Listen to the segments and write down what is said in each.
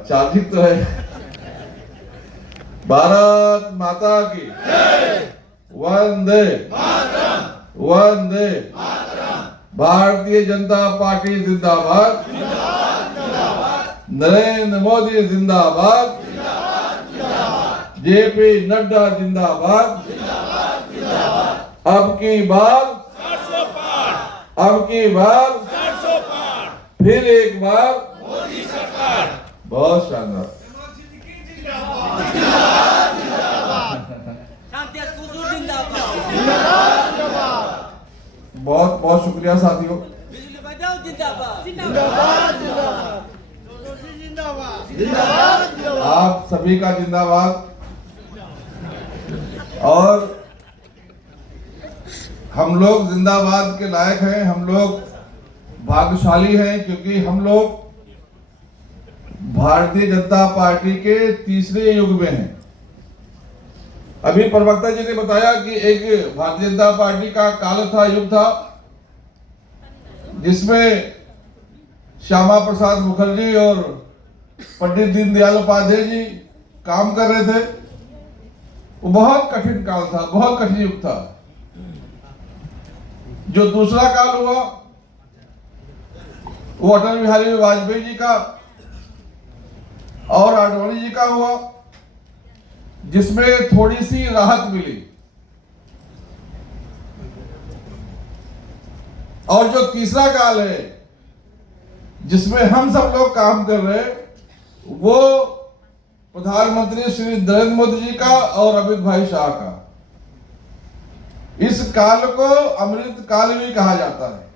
Charging तो है। भारत माता की वंदे वंदे। भारतीय जनता पार्टी जिंदाबाद, नरेंद्र मोदी जिंदाबाद, जेपी नड्डा जिंदाबाद। अब की बार फिर एक बार मोदी सरकार। बहुत शानदार। बहुत बहुत शुक्रिया साथियों। आप सभी का जिंदाबाद। और हम लोग जिंदाबाद के लायक हैं, हम लोग भाग्यशाली हैं, क्योंकि हम लोग भारतीय जनता पार्टी के तीसरे युग में हैं। अभी प्रवक्ता जी ने बताया कि एक भारतीय जनता पार्टी का काल था, युग था, जिसमें श्यामा प्रसाद मुखर्जी और पंडित दीनदयाल उपाध्याय जी काम कर रहे थे। वो बहुत कठिन काल था, बहुत कठिन युग था। जो दूसरा काल हुआ वो अटल बिहारी वाजपेयी जी का और आडवाणी जी का हुआ, जिसमें थोड़ी सी राहत मिली। और जो तीसरा काल है जिसमें हम सब लोग काम कर रहे हैं, वो प्रधानमंत्री श्री नरेंद्र मोदी जी का और अमित भाई शाह का। इस काल को अमृत काल भी कहा जाता है।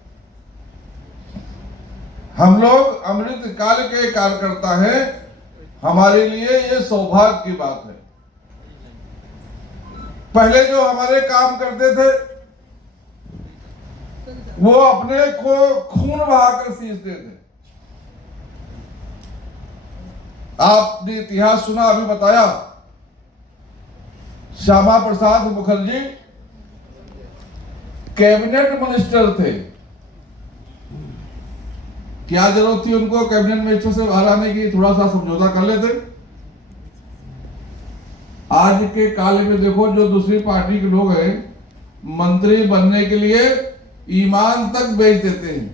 हम लोग अमृत काल के कार्यकर्ता हैं। हमारे लिए ये सौभाग्य की बात है। पहले जो हमारे काम करते थे वो अपने को खून बहाकर सींचते थे। आपने इतिहास सुना, अभी बताया, श्यामा प्रसाद मुखर्जी कैबिनेट मिनिस्टर थे। क्या जरूरत थी उनको कैबिनेट मिनिस्टर से बाहर आने की? थोड़ा सा समझौता कर लेते। आज के काल में देखो, जो दूसरी पार्टी के लोग हैं, मंत्री बनने के लिए ईमान तक बेच देते हैं,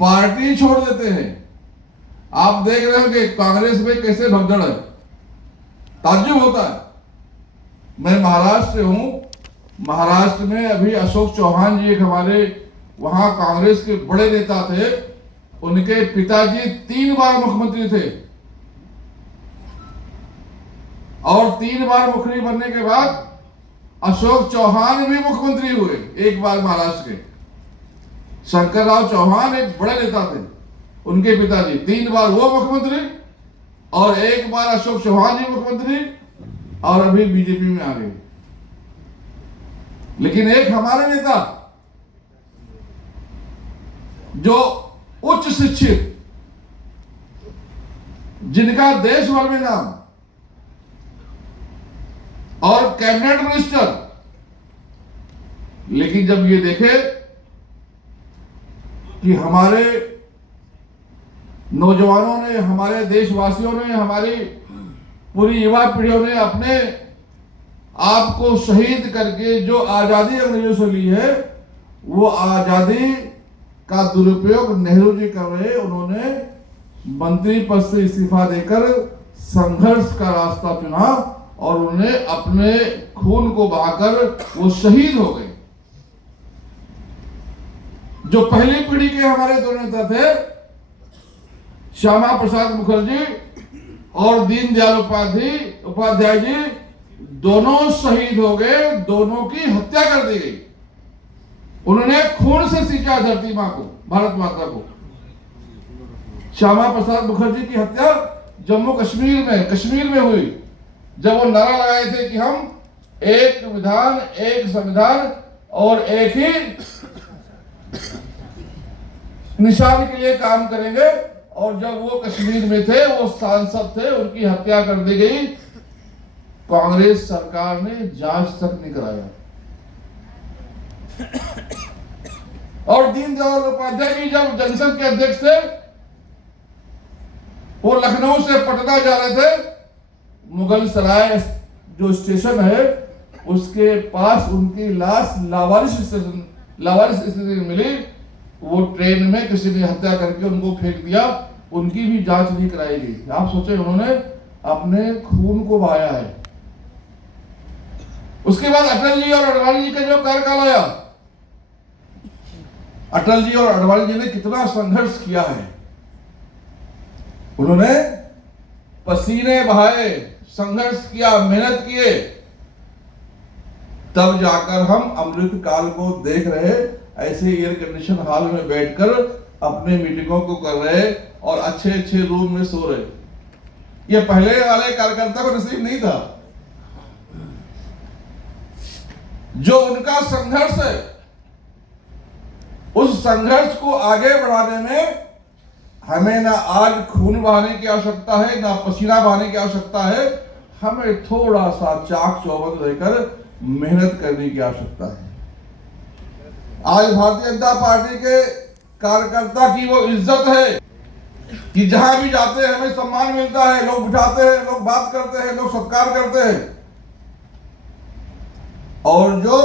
पार्टी छोड़ देते हैं। आप देख रहे हो कि कांग्रेस में कैसे भगदड़ है, ताज्जुब होता है। मैं महाराष्ट्र से हूं। महाराष्ट्र में अभी अशोक चौहान जी एक हमारे वहां कांग्रेस के बड़े नेता थे। उनके पिताजी 3 बार मुख्यमंत्री थे और 3 बार मुख्यमंत्री बनने के बाद अशोक चौहान भी मुख्यमंत्री हुए। एक बार महाराष्ट्र के शंकरराव चौहान एक बड़े नेता थे, उनके पिताजी 3 बार वो मुख्यमंत्री और एक बार अशोक चौहान जी मुख्यमंत्री, और अभी बीजेपी में आ गए। लेकिन एक हमारे नेता जो उच्च शिक्षित, जिनका देश भर में नाम, और कैबिनेट मिनिस्टर, लेकिन जब ये देखे कि हमारे नौजवानों ने, हमारे देशवासियों ने, हमारी पूरी युवा पीढ़ियों ने अपने आप को शहीद करके जो आजादी अंग्रेजों से ली है, वो आजादी का दुरुपयोग नेहरू जी कर रहे। उन्होंने मंत्री पद से इस्तीफा देकर संघर्ष का रास्ता चुना और उन्होंने अपने खून को बहाकर वो शहीद हो गए। जो पहली पीढ़ी के हमारे दो नेता थे, श्यामा प्रसाद मुखर्जी और दीनदयाल उपाध्याय जी, दोनों शहीद हो गए, दोनों की हत्या कर दी गई। उन्होंने खून से सींचा धरती मां को, भारत माता को। श्यामा प्रसाद मुखर्जी की हत्या जम्मू कश्मीर में हुई, जब वो नारा लगाए थे कि हम एक विधान, एक संविधान और एक ही निशान के लिए काम करेंगे। और जब वो कश्मीर में थे, वो सांसद थे, उनकी हत्या कर दी गई। कांग्रेस सरकार ने जांच तक नहीं कराया। और दीनदयाल उपाध्याय जी जब जनसंघ के अध्यक्ष थे, वो लखनऊ से पटना जा रहे थे, मुगल सराय जो स्टेशन है उसके पास उनकी लाश लावारिस स्थिति में मिली। वो ट्रेन में किसी ने हत्या करके उनको फेंक दिया, उनकी भी जांच नहीं कराई गई। आप सोचे, उन्होंने अपने खून को बहाया है। उसके बाद अटल जी और अडवाणी जी का जो कार्यकाल आया, अटल जी और अडवाणी जी ने कितना संघर्ष किया है। उन्होंने पसीने बहाए, संघर्ष किया, मेहनत किए, तब जाकर हम अमृत काल को देख रहे, ऐसे एयर कंडीशन हॉल में बैठकर अपने मीटिंगों को कर रहे और अच्छे अच्छे रूम में सो रहे। ये पहले वाले कार्यकर्ता को नसीब नहीं था। जो उनका संघर्ष है, उस संघर्ष को आगे बढ़ाने में हमें ना आज खून बहाने की आवश्यकता है, ना पसीना बहाने की आवश्यकता है। हमें थोड़ा सा चाक चौबंद रहकर मेहनत करने की आवश्यकता है। आज भारतीय जनता पार्टी के कार्यकर्ता की वो इज्जत है कि जहां भी जाते हैं हमें सम्मान मिलता है, लोग बिठाते हैं, लोग बात करते हैं, लोग सत्कार करते हैं। और जो